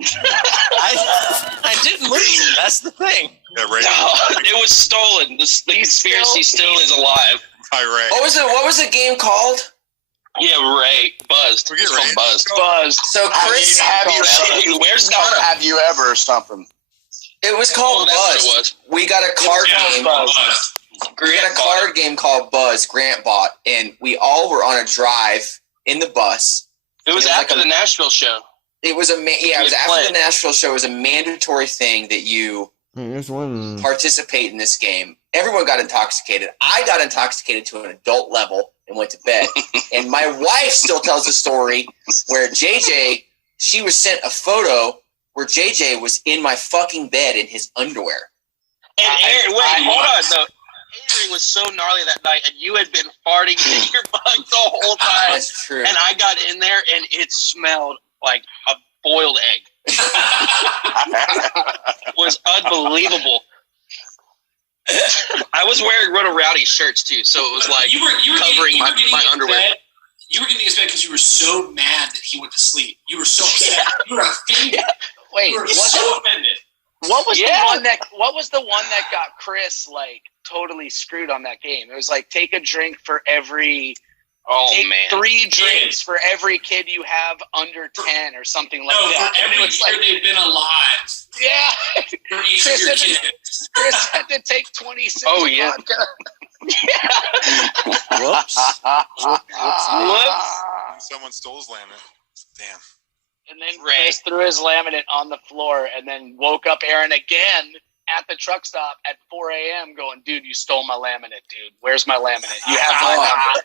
I didn't lose. That's the thing. Yeah, Ray. No, it was stolen. The conspiracy still is alive. Hi, Ray. What was the game called? Yeah, Ray. Buzzed. Forget It's Ray. called Buzzed. So Chris, have you ever? Where's Donna? Have you ever or something? it was called that's what Buzz. it was. We got a card game. We Grant got a card game called Buzz. Grant bought, and we all were on a drive in the bus. It was after the Nashville show. It was it was after the Nashville show. It was a mandatory thing that you participate in this game. Everyone got intoxicated. I got intoxicated to an adult level and went to bed. And my wife still tells the story where JJ, she was sent a photo where JJ was in my fucking bed in his underwear. And Aaron, hold on though. Avery was so gnarly that night, and you had been farting in your bunk the whole time. That's true. And I got in there, and it smelled like a boiled egg. It was unbelievable. I was wearing Roto Rowdy shirts too, so it was like covering my underwear. You were getting his bed because you were so mad that he went to sleep. You were so upset. You were offended. Wait, you were so offended. What was the one that got Chris like totally screwed on that game? It was like take a drink for every take 3 drinks for every kid you have under 10 or something like that. For every year they've been alive. Yeah. For each of your kids. Chris had to take 26 vodka. Whoops. Someone stole his laminate. Damn. And then Chris threw his laminate on the floor and then woke up Aaron again at the truck stop at 4 a.m. going, dude, you stole my laminate, dude. Where's my laminate? You have my number.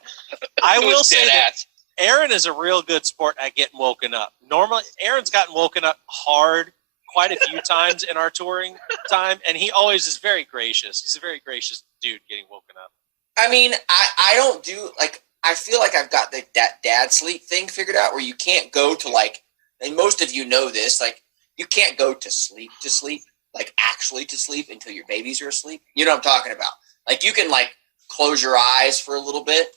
I will say that Aaron is a real good sport at getting woken up. Normally, Aaron's gotten woken up hard quite a few times in our touring time, and he always is very gracious. He's a very gracious dude getting woken up. I mean, I don't do, like, I feel like I've got that dad sleep thing figured out where you can't go to, like, and most of you know this, like, you can't go to sleep, like, actually to sleep until your babies are asleep. You know what I'm talking about? Like, you can, like, close your eyes for a little bit,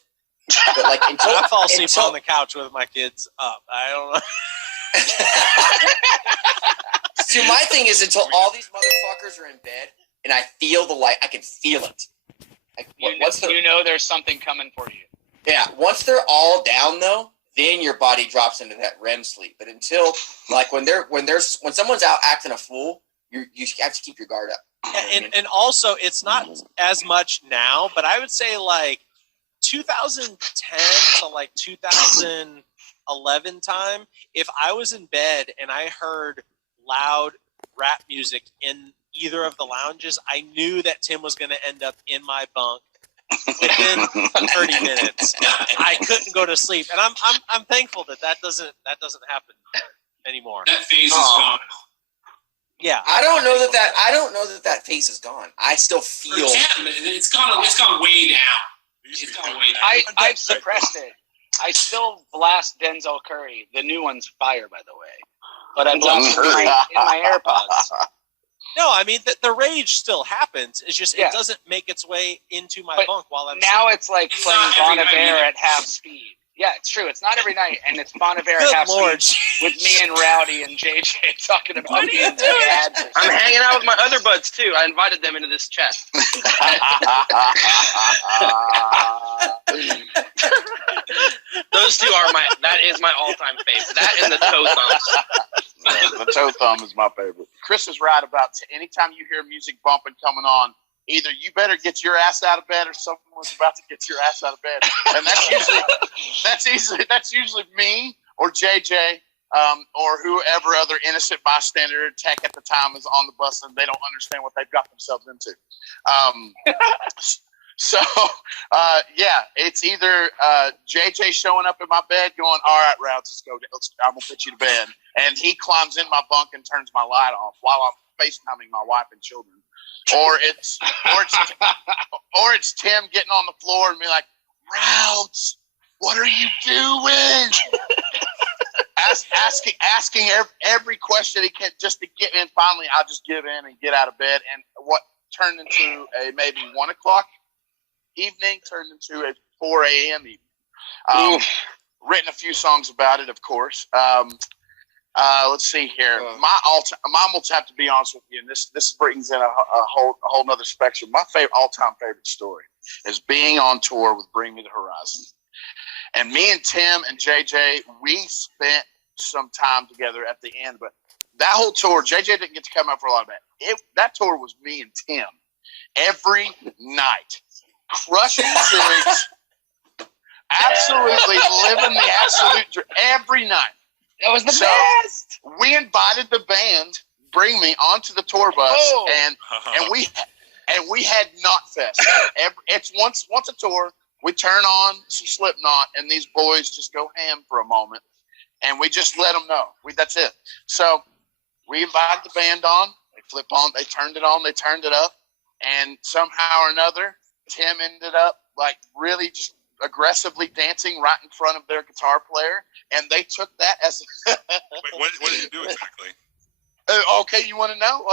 but, like, until I fall asleep on the couch with my kids up. I don't know. See, my thing is until all these motherfuckers are in bed and I feel the light, I can feel it. Like, you know there's something coming for you. Yeah, once they're all down though, then your body drops into that REM sleep. But until, like, when someone's out acting a fool, you have to keep your guard up. Yeah, and also it's not as much now, but I would say like 2010 to like 2011 time, if I was in bed and I heard loud rap music in either of the lounges, I knew that Tim was going to end up in my bunk within 30 minutes. I couldn't go to sleep, and I'm thankful that doesn't happen anymore. That phase is gone. Yeah, I don't know that phase is gone. I still feel it's gone way down. It's gone way down. I've suppressed it. I still blast Denzel Curry. The new one's fire, by the way. But I blast it in my AirPods. No, I mean the rage still happens. It's just it doesn't make its way into my bunk while I'm now sleeping. It's like playing Bon Iver at half speed. Yeah, it's true. It's not every night, and it's Bon Iver at half speed with me and Rowdy and JJ talking about being dads. I'm hanging out with my other buds too. I invited them into this chat. Those two are that is my all-time favorite. That and the toe thumbs. The toe thumb is my favorite. Chris is right about anytime you hear music bumping coming on, either you better get your ass out of bed or someone's about to get your ass out of bed. And that's usually me or JJ or whoever other innocent bystander tech at the time is on the bus and they don't understand what they've got themselves into. So, it's either JJ showing up in my bed going, all right, Routes, I'm going to put you to bed. And he climbs in my bunk and turns my light off while I'm FaceTiming my wife and children. Or it's Tim getting on the floor and be like, Routes, what are you doing? Asking every question he can just to get in. Finally, I'll just give in and get out of bed. And what turned into a maybe 1 o'clock evening turned into a 4 a.m. evening. Written a few songs about it, of course. Let's see here. Mine will have to be honest with you, and this brings in a whole nother spectrum. My all-time favorite story is being on tour with Bring Me the Horizon. And me and Tim and JJ, we spent some time together at the end, but that whole tour, JJ didn't get to come out for a lot of that. That tour was me and Tim every night, crushing cigs, absolutely living the absolute every night. That was the best. We invited the band, Bring Me, onto the tour bus, and we had Knotfest. It's once a tour. We turn on some Slipknot, and these boys just go ham for a moment, and we just let them know. That's it. So we invited the band on. They flip on. They turned it on. They turned it up, and somehow or another, Tim ended up like really just aggressively dancing right in front of their guitar player, and they took that as Wait, what did you do exactly? Okay, you want to know?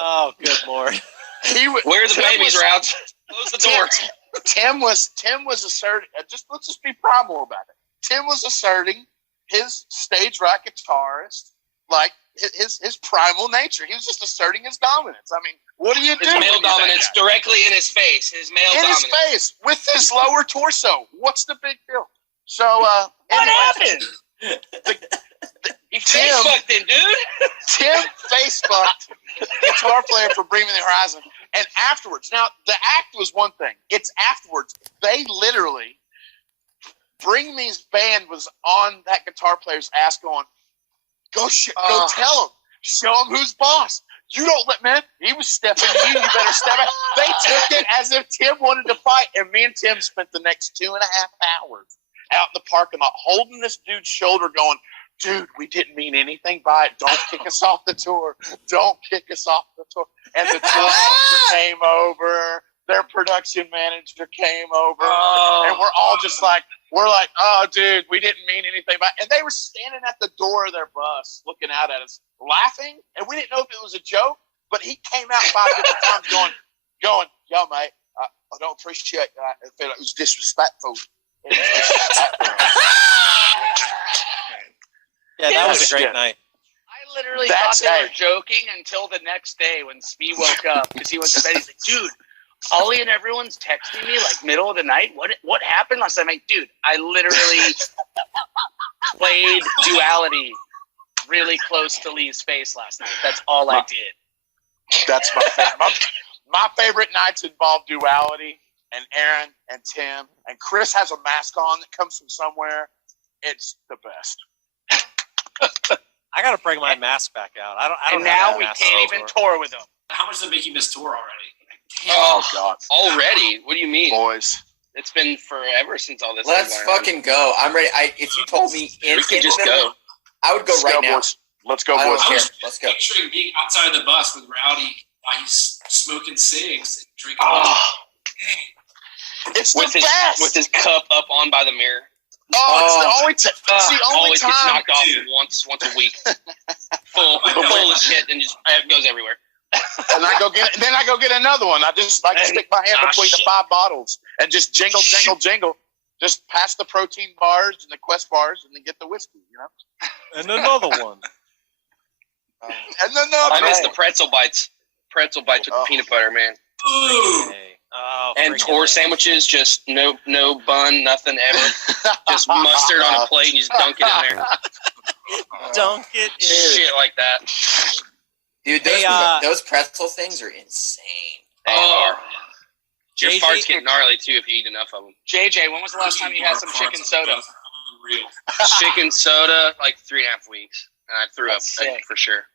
Oh, good Lord. Where are the babies, Routes? Close the door. Tim was asserting. Let's just be primal about it. Tim was asserting his stage right guitarist, like his primal nature. He was just asserting his dominance. I mean, what do you do? His male dominance directly in his face. His dominance. His face with his lower torso. What's the big deal? So, what happened? You face fucked him, dude. Tim face fucked guitar player for Bring Me the Horizon. And afterwards, now the act was one thing. It's afterwards. They literally, Bring Me's band was on that guitar player's ass going, go tell him. Show him who's boss. You don't let, man. He was stepping to you. You better step out. They took it as if Tim wanted to fight. And me and Tim spent the next 2.5 hours out in the parking lot holding this dude's shoulder going, dude, we didn't mean anything by it. Don't kick us off the tour. Don't kick us off the tour. And the tour manager came over. Their production manager came over. And we're all just like, oh, dude, we didn't mean anything by it. And they were standing at the door of their bus looking out at us, laughing. And we didn't know if it was a joke, but he came out 5 different times going, yo, mate, I don't appreciate that. I feel like it was disrespectful. Yeah, that was a great night. I literally thought they were joking until the next day when Spee woke up because he went to bed. He's like, dude, Ollie and everyone's texting me like middle of the night. What happened last night? I'm like, dude, I literally played Duality really close to Lee's face last night. That's all I did. That's my favorite nights involve Duality and Aaron and Tim. And Chris has a mask on that comes from somewhere. It's the best. I gotta bring my mask back out. I don't. And now we can't even tour with them. How much does it make you miss tour already? Damn. Oh God! Already? What do you mean, boys? It's been forever since all this. Let's fucking go! I'm ready. If you told me, we could just go. I would go right now. Boys. Let's go, boys. Let's go. Picturing being outside of the bus with Rowdy while he's smoking cigs and drinking. It's with the best. With his cup up on by the mirror. It's the only always time. Gets knocked off once a week. full of shit and just goes everywhere. And I go get another one. I just like to stick my hand between the 5 bottles and just jingle. Just pass the protein bars and the Quest bars and then get the whiskey, you know. And another one. I miss the pretzel bites. Pretzel bites with peanut butter, man. Ooh. And tour sandwiches, just no bun, nothing ever. Just mustard on a plate and you just dunk it in there. Dunk it in. Shit like that. Dude, those pretzel things are insane. They are. Your farts get gnarly too if you eat enough of them. JJ, when was the last time you had some chicken soda? Chicken soda, like 3.5 weeks. And I threw up for sure.